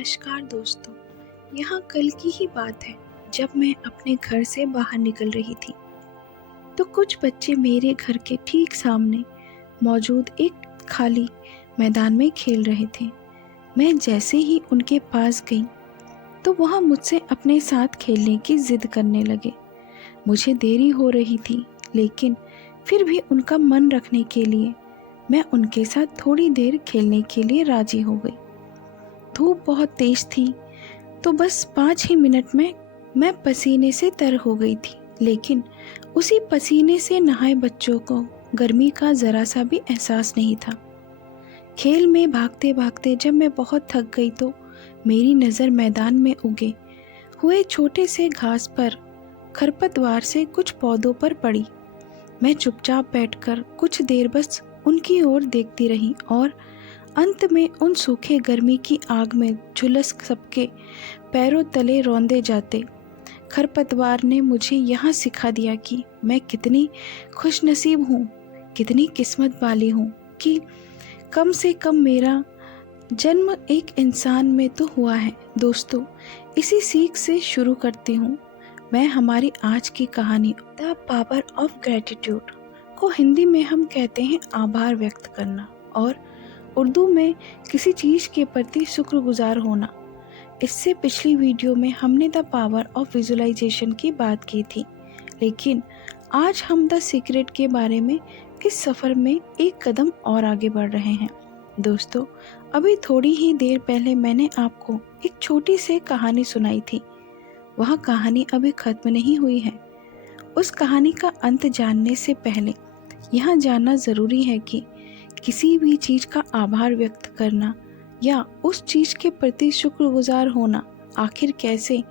नमस्कार दोस्तों। यहाँ कल की ही बात है, जब मैं अपने घर से बाहर निकल रही थी तो कुछ बच्चे मेरे घर के ठीक सामने मौजूद एक खाली मैदान में खेल रहे थे। मैं जैसे ही उनके पास गई तो वह मुझसे अपने साथ खेलने की जिद करने लगे। मुझे देरी हो रही थी, लेकिन फिर भी उनका मन रखने के लिए मैं उनके साथ थोड़ी देर खेलने के लिए राजी हो गई। धूप बहुत तेज थी, तो बस 5 ही मिनट में मैं पसीने से तर हो गई थी। लेकिन उसी पसीने से नहाए बच्चों को गर्मी का ज़रा सा भी एहसास नहीं था। खेल में भागते भागते जब मैं बहुत थक गई तो मेरी नज़र मैदान में उगे हुए छोटे से घास पर खरपतवार से कुछ पौधों पर पड़ी। मैं चुपचाप बैठकर कुछ देर बस उनकी ओर देखती रही और अंत में उन सूखे गर्मी की आग में झुलस सबके पैरों तले रौंदे जाते खरपतवार ने मुझे यहाँ सिखा दिया कि मैं कितनी खुशनसीब हूँ, कितनी किस्मत वाली हूँ कि कम से कम मेरा जन्म एक इंसान में तो हुआ है। दोस्तों, इसी सीख से शुरू करती हूँ मैं हमारी आज की कहानी। द पावर ऑफ ग्रेटिट्यूड को हिंदी में हम कहते हैं आभार व्यक्त करना, और उर्दू में किसी चीज़ के प्रति शुक्रगुजार होना। इससे पिछली वीडियो में हमने द पावर ऑफ विजुअलाइजेशन की बात की थी, लेकिन आज हम द सीक्रेट के बारे में इस सफ़र में एक कदम और आगे बढ़ रहे हैं। दोस्तों, अभी थोड़ी ही देर पहले मैंने आपको एक छोटी सी कहानी सुनाई थी। वह कहानी अभी ख़त्म नहीं हुई है। उस कहानी का अंत जानने से पहले यह जानना ज़रूरी है कि किसी भी चीज़ का आभार व्यक्त करना या उस चीज़ के प्रति शुक्रगुजार होना आखिर कैसे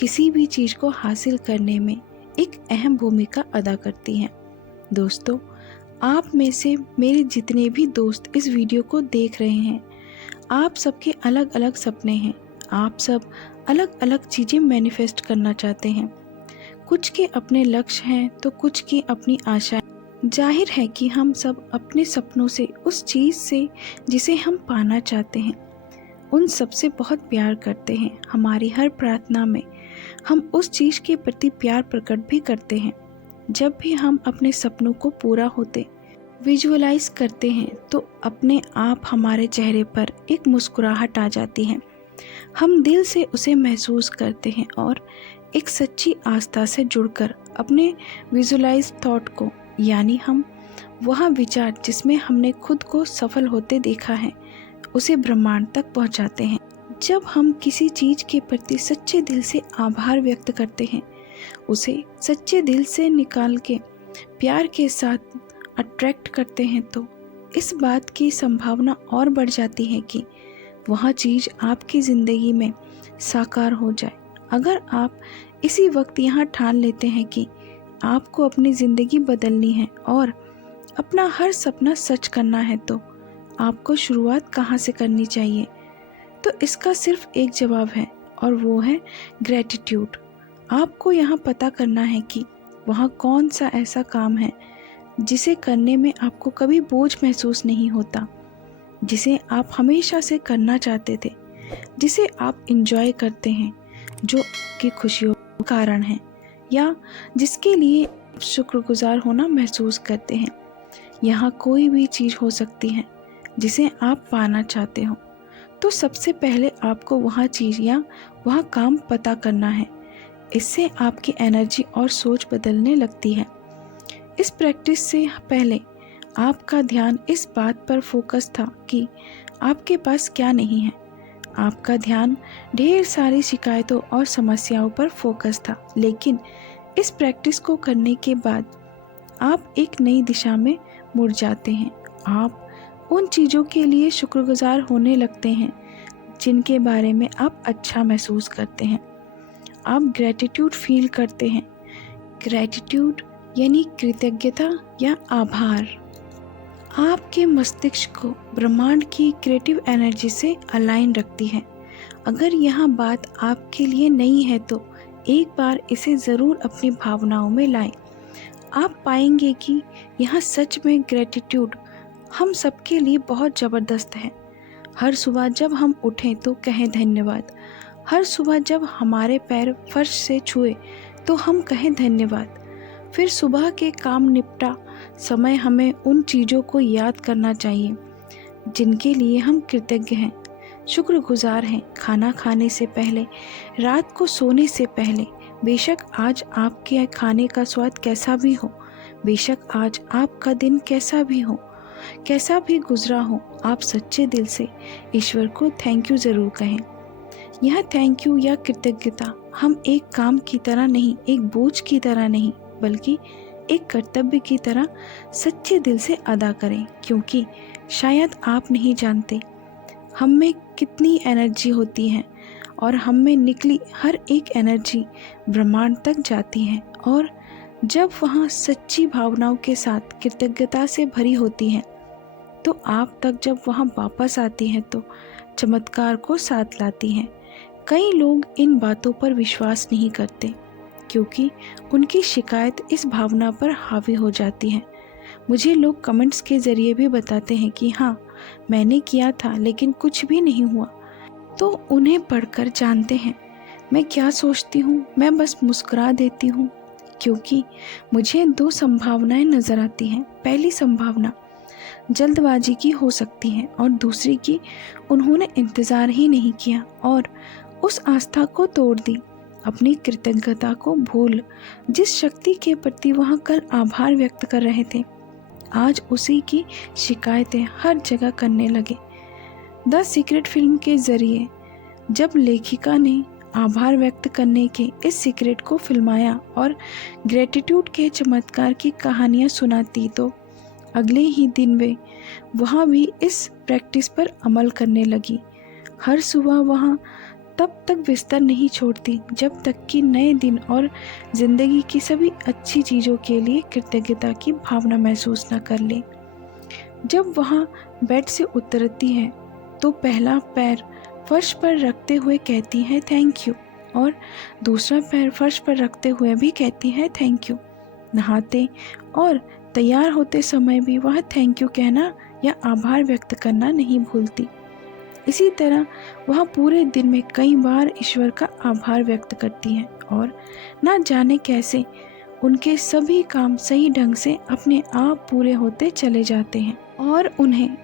किसी भी चीज़ को हासिल करने में एक अहम भूमिका अदा करती है। दोस्तों, आप में से मेरे जितने भी दोस्त इस वीडियो को देख रहे हैं, आप सबके अलग अलग सपने हैं। आप सब अलग अलग चीज़ें मैनिफेस्ट करना चाहते हैं। कुछ के अपने लक्ष्य हैं तो कुछ की अपनी आशाएं। जाहिर है कि हम सब अपने सपनों से, उस चीज़ से जिसे हम पाना चाहते हैं, उन सब से बहुत प्यार करते हैं। हमारी हर प्रार्थना में हम उस चीज़ के प्रति प्यार प्रकट भी करते हैं। जब भी हम अपने सपनों को पूरा होते विजुअलाइज करते हैं तो अपने आप हमारे चेहरे पर एक मुस्कुराहट आ जाती है। हम दिल से उसे महसूस करते हैं और एक सच्ची आस्था से जुड़कर अपने विजुअलाइज थॉट को, यानी हम वह विचार जिसमें हमने खुद को सफल होते देखा है, उसे ब्रह्मांड तक पहुंचाते हैं। जब हम किसी चीज़ के प्रति सच्चे दिल से आभार व्यक्त करते हैं, उसे सच्चे दिल से निकाल के प्यार के साथ अट्रैक्ट करते हैं, तो इस बात की संभावना और बढ़ जाती है कि वह चीज़ आपकी ज़िंदगी में साकार हो जाए। अगर आप इसी वक्त यहाँ ठान लेते हैं कि आपको अपनी ज़िंदगी बदलनी है और अपना हर सपना सच करना है, तो आपको शुरुआत कहाँ से करनी चाहिए? तो इसका सिर्फ एक जवाब है, और वो है ग्रेटिट्यूड। आपको यहाँ पता करना है कि वहाँ कौन सा ऐसा काम है जिसे करने में आपको कभी बोझ महसूस नहीं होता, जिसे आप हमेशा से करना चाहते थे, जिसे आप इंजॉय करते हैं, जो आपकी खुशियों का कारण है, या जिसके लिए शुक्रगुजार होना महसूस करते हैं। यहाँ कोई भी चीज़ हो सकती है जिसे आप पाना चाहते हो। तो सबसे पहले आपको वह चीज़ या वह काम पता करना है। इससे आपकी एनर्जी और सोच बदलने लगती है। इस प्रैक्टिस से पहले आपका ध्यान इस बात पर फोकस था कि आपके पास क्या नहीं है। आपका ध्यान ढेर सारी शिकायतों और समस्याओं पर फोकस था, लेकिन इस प्रैक्टिस को करने के बाद आप एक नई दिशा में मुड़ जाते हैं। आप उन चीज़ों के लिए शुक्रगुजार होने लगते हैं जिनके बारे में आप अच्छा महसूस करते हैं। आप ग्रेटिट्यूड फील करते हैं। ग्रेटिट्यूड यानी कृतज्ञता या आभार आपके मस्तिष्क को ब्रह्मांड की क्रिएटिव एनर्जी से अलाइन रखती है। अगर यह बात आपके लिए नई है तो एक बार इसे ज़रूर अपनी भावनाओं में लाएं। आप पाएंगे कि यह सच में ग्रेटिट्यूड हम सबके लिए बहुत ज़बरदस्त है। हर सुबह जब हम उठें तो कहें धन्यवाद। हर सुबह जब हमारे पैर फर्श से छुए तो हम कहें धन्यवाद। फिर सुबह के काम निपटा समय हमें उन चीज़ों को याद करना चाहिए जिनके लिए हम कृतज्ञ हैं, शुक्रगुजार हैं। खाना खाने से पहले, रात को सोने से पहले, बेशक आज आपके खाने का स्वाद कैसा भी हो, बेशक आज आपका दिन कैसा भी गुजरा हो, आप सच्चे दिल से ईश्वर को थैंक यू ज़रूर कहें। यह थैंक यू या कृतज्ञता हम एक काम की तरह नहीं, एक बोझ की तरह नहीं, बल्कि एक कर्तव्य की तरह सच्चे दिल से अदा करें, क्योंकि शायद आप नहीं जानते हम में कितनी एनर्जी होती है और हम में निकली हर एक एनर्जी ब्रह्मांड तक जाती है, और जब वहाँ सच्ची भावनाओं के साथ कृतज्ञता से भरी होती है तो आप तक जब वहाँ वापस आती है तो चमत्कार को साथ लाती हैं। कई लोग इन बातों पर विश्वास नहीं करते क्योंकि उनकी शिकायत इस भावना पर हावी हो जाती है। मुझे लोग कमेंट्स के ज़रिए भी बताते हैं कि हाँ, मैंने किया था लेकिन कुछ भी नहीं हुआ। तो उन्हें पढ़कर जानते हैं मैं क्या सोचती हूँ। मैं बस मुस्कुरा देती हूँ क्योंकि मुझे दो संभावनाएं नज़र आती हैं। पहली संभावना जल्दबाजी की हो सकती है और दूसरी की उन्होंने इंतज़ार ही नहीं किया और उस आस्था को तोड़ दी, अपनी कृतज्ञता को भूल जिस शक्ति के प्रति वह कल आभार व्यक्त कर रहे थे, आज उसी की शिकायतें हर जगह करने लगे। द सीक्रेट फिल्म के ज़रिए जब लेखिका ने आभार व्यक्त करने के इस सीक्रेट को फिल्माया और ग्रेटिट्यूड के चमत्कार की कहानियाँ सुनाती तो अगले ही दिन वे वहाँ भी इस प्रैक्टिस पर अमल करने लगी। हर सुबह वहाँ तब तक बिस्तर नहीं छोड़ती जब तक कि नए दिन और ज़िंदगी की सभी अच्छी चीज़ों के लिए कृतज्ञता की भावना महसूस न कर ले। जब वहाँ बेड से उतरती है तो पहला पैर फर्श पर रखते हुए कहती है थैंक यू और दूसरा पैर फर्श पर रखते हुए भी कहती है थैंक यू। नहाते और तैयार होते समय भी वह थैंक यू कहना या आभार व्यक्त करना नहीं भूलती। इसी तरह वह पूरे दिन में कई बार ईश्वर का आभार व्यक्त करती हैं और ना जाने कैसे उनके सभी काम सही ढंग से अपने आप पूरे होते चले जाते हैं और उन्हें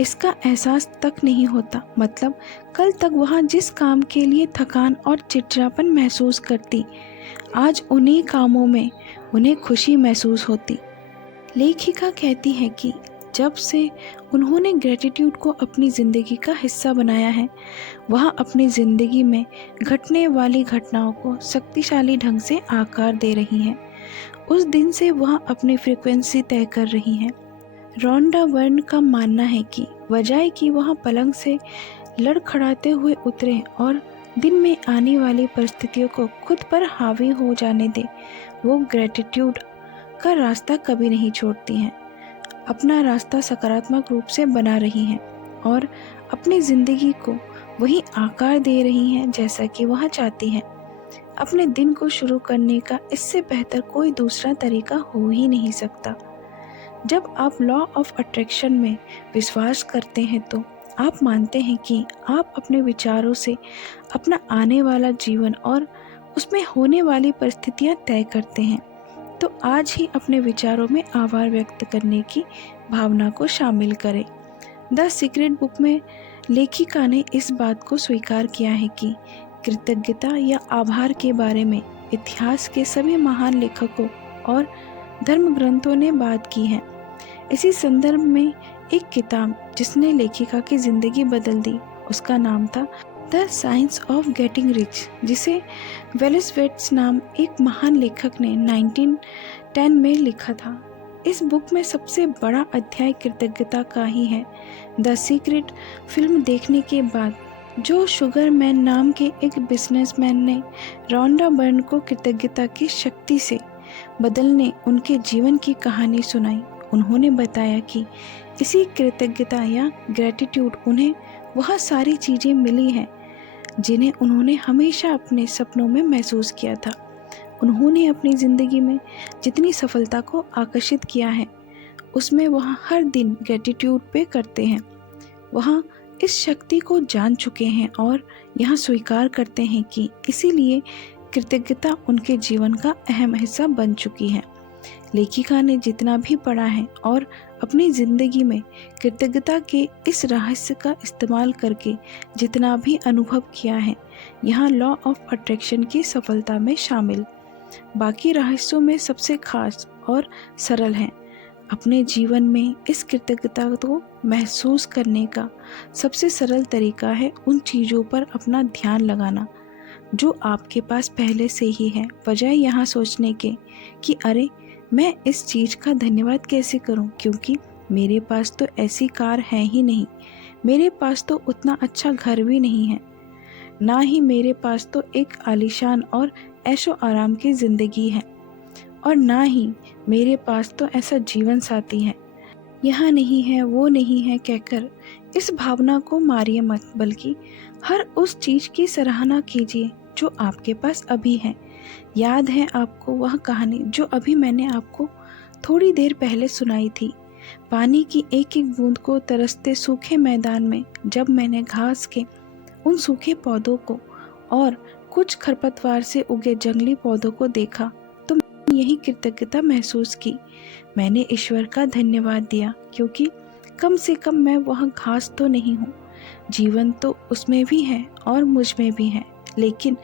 इसका एहसास तक नहीं होता। मतलब कल तक वह जिस काम के लिए थकान और चिड़चिड़ापन महसूस करती, आज उन्हीं कामों में उन्हें खुशी महसूस होती। लेखिका कहती है कि जब से उन्होंने ग्रेटिट्यूड को अपनी ज़िंदगी का हिस्सा बनाया है, वह अपनी ज़िंदगी में घटने वाली घटनाओं को शक्तिशाली ढंग से आकार दे रही हैं। उस दिन से वह अपनी फ्रीक्वेंसी तय कर रही हैं। रॉन्डा बर्न का मानना है कि बजाय कि वह पलंग से लड़खड़ाते हुए उतरे और दिन में आने वाली परिस्थितियों को खुद पर हावी हो जाने दे, वो ग्रेटिट्यूड का रास्ता कभी नहीं छोड़ती हैं। अपना रास्ता सकारात्मक रूप से बना रही हैं और अपनी ज़िंदगी को वही आकार दे रही हैं जैसा कि वह चाहती हैं। अपने दिन को शुरू करने का इससे बेहतर कोई दूसरा तरीका हो ही नहीं सकता। जब आप लॉ ऑफ अट्रैक्शन में विश्वास करते हैं तो आप मानते हैं कि आप अपने विचारों से अपना आने वाला जीवन और उसमें होने वाली परिस्थितियां तय करते हैं। तो आज ही अपने विचारों में आभार व्यक्त करने की भावना को शामिल करें। द सीक्रेट बुक में लेखिका ने इस बात को स्वीकार किया है कि कृतज्ञता या आभार के बारे में इतिहास के सभी महान लेखकों और धर्म ग्रंथों ने बात की है। इसी संदर्भ में एक किताब जिसने लेखिका की ज़िंदगी बदल दी, उसका नाम था the science of getting rich, जिसे वेलिस वेट्स नाम एक महान लेखक ने 1910 में लिखा था। इस बुक में सबसे बड़ा अध्याय कृतज्ञता का ही है। द सीक्रेट फिल्म देखने के बाद जो शुगरमैन नाम के एक बिजनेसमैन ने रॉन्डा बर्न को कृतज्ञता की शक्ति से बदलने उनके जीवन की कहानी सुनाई, उन्होंने बताया कि इसी कृतज्ञता या ग्रेटिट्यूड उन्हें वह सारी चीज़ें मिली हैं जिन्हें उन्होंने हमेशा अपने सपनों में महसूस किया था। उन्होंने अपनी ज़िंदगी में जितनी सफलता को आकर्षित किया है उसमें वह हर दिन ग्रेटिट्यूड पे करते हैं। वह इस शक्ति को जान चुके हैं और यहाँ स्वीकार करते हैं कि इसीलिए कृतज्ञता उनके जीवन का अहम हिस्सा बन चुकी है। लेखिका ने जितना भी पढ़ा है और अपनी ज़िंदगी में कृतज्ञता के इस रहस्य का इस्तेमाल करके जितना भी अनुभव किया है, यहाँ लॉ ऑफ अट्रैक्शन की सफलता में शामिल। बाकी रहस्यों में सबसे खास और सरल है। अपने जीवन में इस कृतज्ञता को महसूस करने का सबसे सरल तरीका है उन चीज़ों पर अपना ध्यान लगाना जो आपके पास पहले से ही है, बजाय यहाँ सोचने के कि अरे मैं इस चीज़ का धन्यवाद कैसे करूं, क्योंकि मेरे पास तो ऐसी कार है ही नहीं, मेरे पास तो उतना अच्छा घर भी नहीं है, ना ही मेरे पास तो एक आलीशान और ऐशो आराम की ज़िंदगी है, और ना ही मेरे पास तो ऐसा जीवन साथी है। यहाँ नहीं है, वो नहीं है कहकर इस भावना को मारिए मत, बल्कि हर उस चीज़ की सराहना कीजिए जो आपके पास अभी है। याद है आपको वह कहानी जो अभी मैंने आपको थोड़ी देर पहले सुनाई थी, पानी की एक एक बूंद को तरसते सूखे मैदान में जब मैंने घास के उन सूखे पौधों को और कुछ खरपतवार से उगे जंगली पौधों को देखा तो मैंने यही कृतज्ञता महसूस की। मैंने ईश्वर का धन्यवाद दिया क्योंकि कम से कम मैं वह घास तो नहीं हूँ, जीवन तो उसमें भी है और मुझ में भी है, लेकिन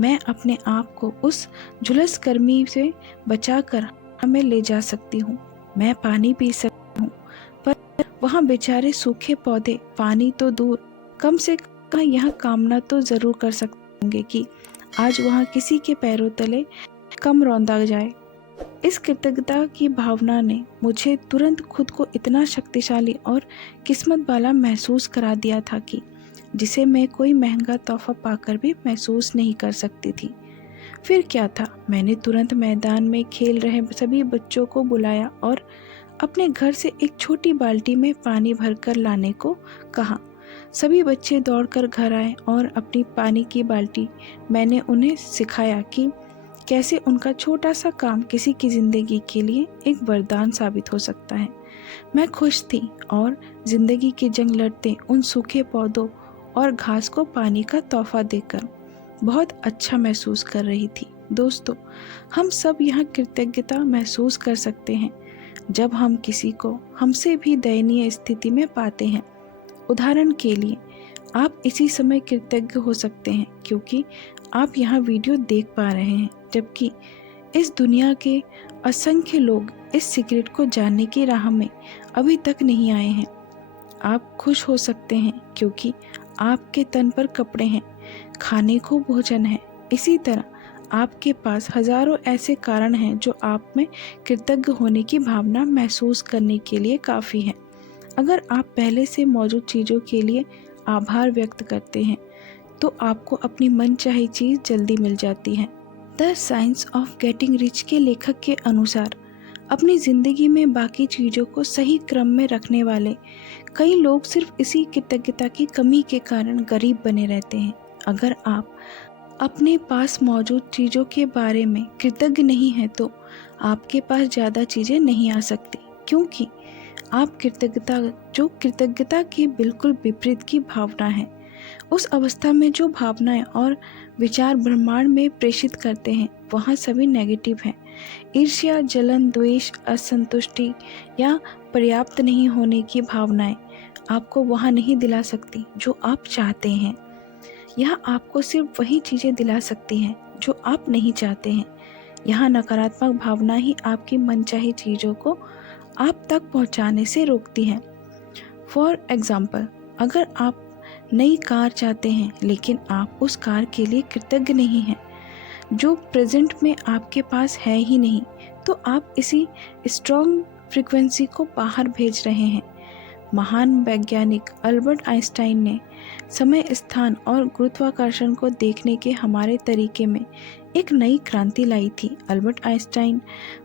मैं अपने आप को उस झुलस गर्मी से बचाकर मैं ले जा सकती हूँ। मैं पानी पी सकती हूँ, पर वहाँ बेचारे सूखे पौधे पानी तो दूर, कम से कम यह कामना तो ज़रूर कर सकते होंगे कि आज वहाँ किसी के पैरों तले कम रौंदा जाए। इस कृतज्ञता की भावना ने मुझे तुरंत खुद को इतना शक्तिशाली और किस्मत वाला महसूस करा दिया था कि जिसे मैं कोई महंगा तोहफा पाकर भी महसूस नहीं कर सकती थी। फिर क्या था, मैंने तुरंत मैदान में खेल रहे सभी बच्चों को बुलाया और अपने घर से एक छोटी बाल्टी में पानी भरकर लाने को कहा। सभी बच्चे दौड़कर घर आए और अपनी पानी की बाल्टी मैंने उन्हें सिखाया कि कैसे उनका छोटा सा काम किसी की ज़िंदगी के लिए एक वरदान साबित हो सकता है। मैं खुश थी और ज़िंदगी की जंग लड़ते उन सूखे पौधों और घास को पानी का तोहफा देकर बहुत अच्छा महसूस कर रही थी। दोस्तों, हम सब यहाँ कृतज्ञता महसूस कर सकते हैं जब हम किसी को हमसे भी दयनीय स्थिति में पाते हैं। उदाहरण के लिए, आप इसी समय कृतज्ञ हो सकते हैं क्योंकि आप यहाँ वीडियो देख पा रहे हैं, जबकि इस दुनिया के असंख्य लोग इस सीक्रेट को जानने की राह में अभी तक नहीं आए हैं। आप खुश हो सकते हैं क्योंकि आपके तन पर कपड़े हैं, खाने को भोजन है। इसी तरह आपके पास हजारों ऐसे कारण हैं जो आप में कृतज्ञ होने की भावना महसूस करने के लिए काफ़ी है। अगर आप पहले से मौजूद चीज़ों के लिए आभार व्यक्त करते हैं तो आपको अपनी मनचाही चीज़ जल्दी मिल जाती है। The science of getting rich के लेखक के अनुसार अपनी ज़िंदगी में बाकी चीज़ों को सही क्रम में रखने वाले कई लोग सिर्फ इसी कृतज्ञता की कमी के कारण गरीब बने रहते हैं। अगर आप अपने पास मौजूद चीज़ों के बारे में कृतज्ञ नहीं हैं तो आपके पास ज़्यादा चीज़ें नहीं आ सकती, क्योंकि आप कृतज्ञता के बिल्कुल विपरीत की भावना है। उस अवस्था में जो भावनाएं और विचार ब्रह्मांड में प्रेषित करते हैं वहाँ सभी नेगेटिव हैं। ईर्ष्या, जलन, द्वेष, असंतुष्टि या पर्याप्त नहीं होने की भावनाएं आपको वहाँ नहीं दिला सकती जो आप चाहते हैं। यह आपको सिर्फ वही चीज़ें दिला सकती हैं जो आप नहीं चाहते हैं। यहाँ नकारात्मक भावना ही आपकी मनचाही चीज़ों को आप तक पहुँचाने से रोकती है। फॉर एग्ज़ाम्पल, अगर आप नई कार चाहते हैं लेकिन आप उस कार के लिए कृतज्ञ नहीं हैं जो प्रेजेंट में आपके पास है ही नहीं, तो आप इसी स्ट्रॉन्ग फ्रीक्वेंसी को बाहर भेज रहे हैं। महान वैज्ञानिक अल्बर्ट आइंस्टाइन ने समय, स्थान और गुरुत्वाकर्षण को देखने के हमारे तरीके में एक नई क्रांति लाई थी। अल्बर्ट आइंस्टाइन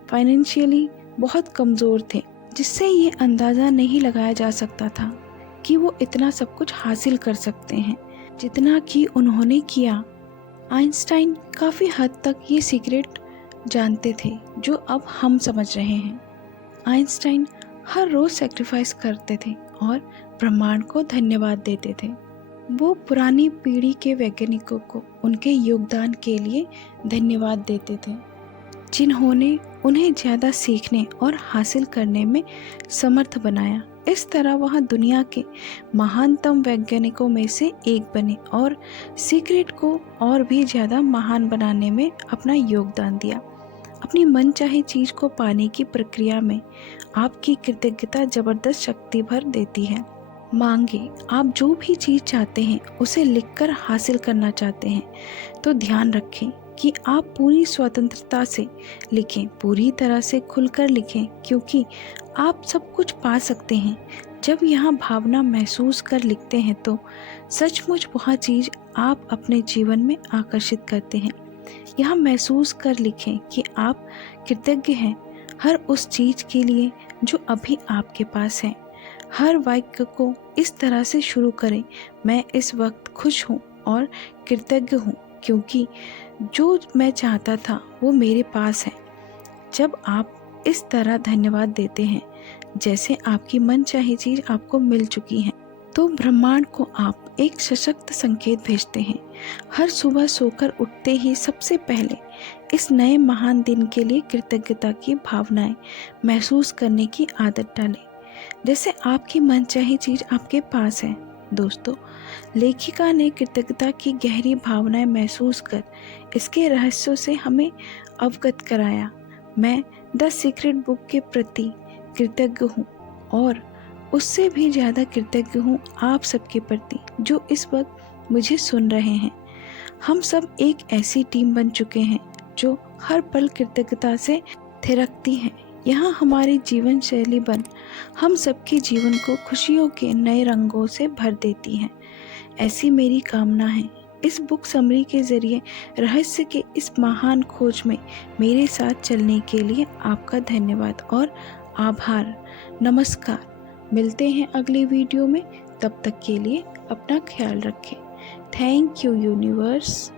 फाइनेंशियली बहुत कमज़ोर थे, जिससे ये अंदाज़ा नहीं लगाया जा सकता था कि वो इतना सब कुछ हासिल कर सकते हैं जितना कि उन्होंने किया। आइंस्टाइन काफ़ी हद तक ये सीक्रेट जानते थे जो अब हम समझ रहे हैं। आइंस्टाइन हर रोज़ सैक्रिफाइस करते थे और ब्रह्मांड को धन्यवाद देते थे। वो पुरानी पीढ़ी के वैज्ञानिकों को उनके योगदान के लिए धन्यवाद देते थे, जिन्होंने उन्हें ज़्यादा सीखने और हासिल करने में समर्थ बनाया। इस तरह वह दुनिया के महानतम वैज्ञानिकों में से एक बने और सीक्रेट को और भी ज़्यादा महान बनाने में अपना योगदान दिया। अपनी मनचाही चीज़ को पाने की प्रक्रिया में आपकी कृतज्ञता ज़बरदस्त शक्ति भर देती है। मांगे, आप जो भी चीज़ चाहते हैं उसे लिखकर हासिल करना चाहते हैं तो ध्यान रखें कि आप पूरी स्वतंत्रता से लिखें, पूरी तरह से खुलकर लिखें, क्योंकि आप सब कुछ पा सकते हैं। जब यहाँ भावना महसूस कर लिखते हैं तो सचमुच वह चीज़ आप अपने जीवन में आकर्षित करते हैं। यहाँ महसूस कर लिखें कि आप कृतज्ञ हैं हर उस चीज़ के लिए जो अभी आपके पास है। हर वाक्य को इस तरह से शुरू करें, मैं इस वक्त खुश हूँ और कृतज्ञ हूँ क्योंकि जो मैं चाहता था वो मेरे पास है। जब आप इस तरह धन्यवाद देते हैं जैसे आपकी मनचाही चीज़ आपको मिल चुकी है, तो ब्रह्मांड को आप एक सशक्त संकेत भेजते हैं। हर सुबह सोकर उठते ही सबसे पहले इस नए महान दिन के लिए कृतज्ञता की भावनाएं महसूस करने की आदत डालें, जैसे आपकी मनचाही चीज़ आपके पास है। दोस्तों, लेखिका ने कृतज्ञता की गहरी भावनाएं महसूस कर इसके रहस्यों से हमें अवगत कराया। मैं द सीक्रेट बुक के प्रति कृतज्ञ हूँ और उससे भी ज़्यादा कृतज्ञ हूँ आप सबके प्रति जो इस वक्त मुझे सुन रहे हैं। हम सब एक ऐसी टीम बन चुके हैं जो हर पल कृतज्ञता से थिरकती है। यहाँ हमारी जीवन शैली बन हम सबके जीवन को खुशियों के नए रंगों से भर देती है, ऐसी मेरी कामना है। इस बुक समरी के ज़रिए रहस्य के इस महान खोज में मेरे साथ चलने के लिए आपका धन्यवाद और आभार। नमस्कार, मिलते हैं अगले वीडियो में। तब तक के लिए अपना ख्याल रखें। Thank you universe.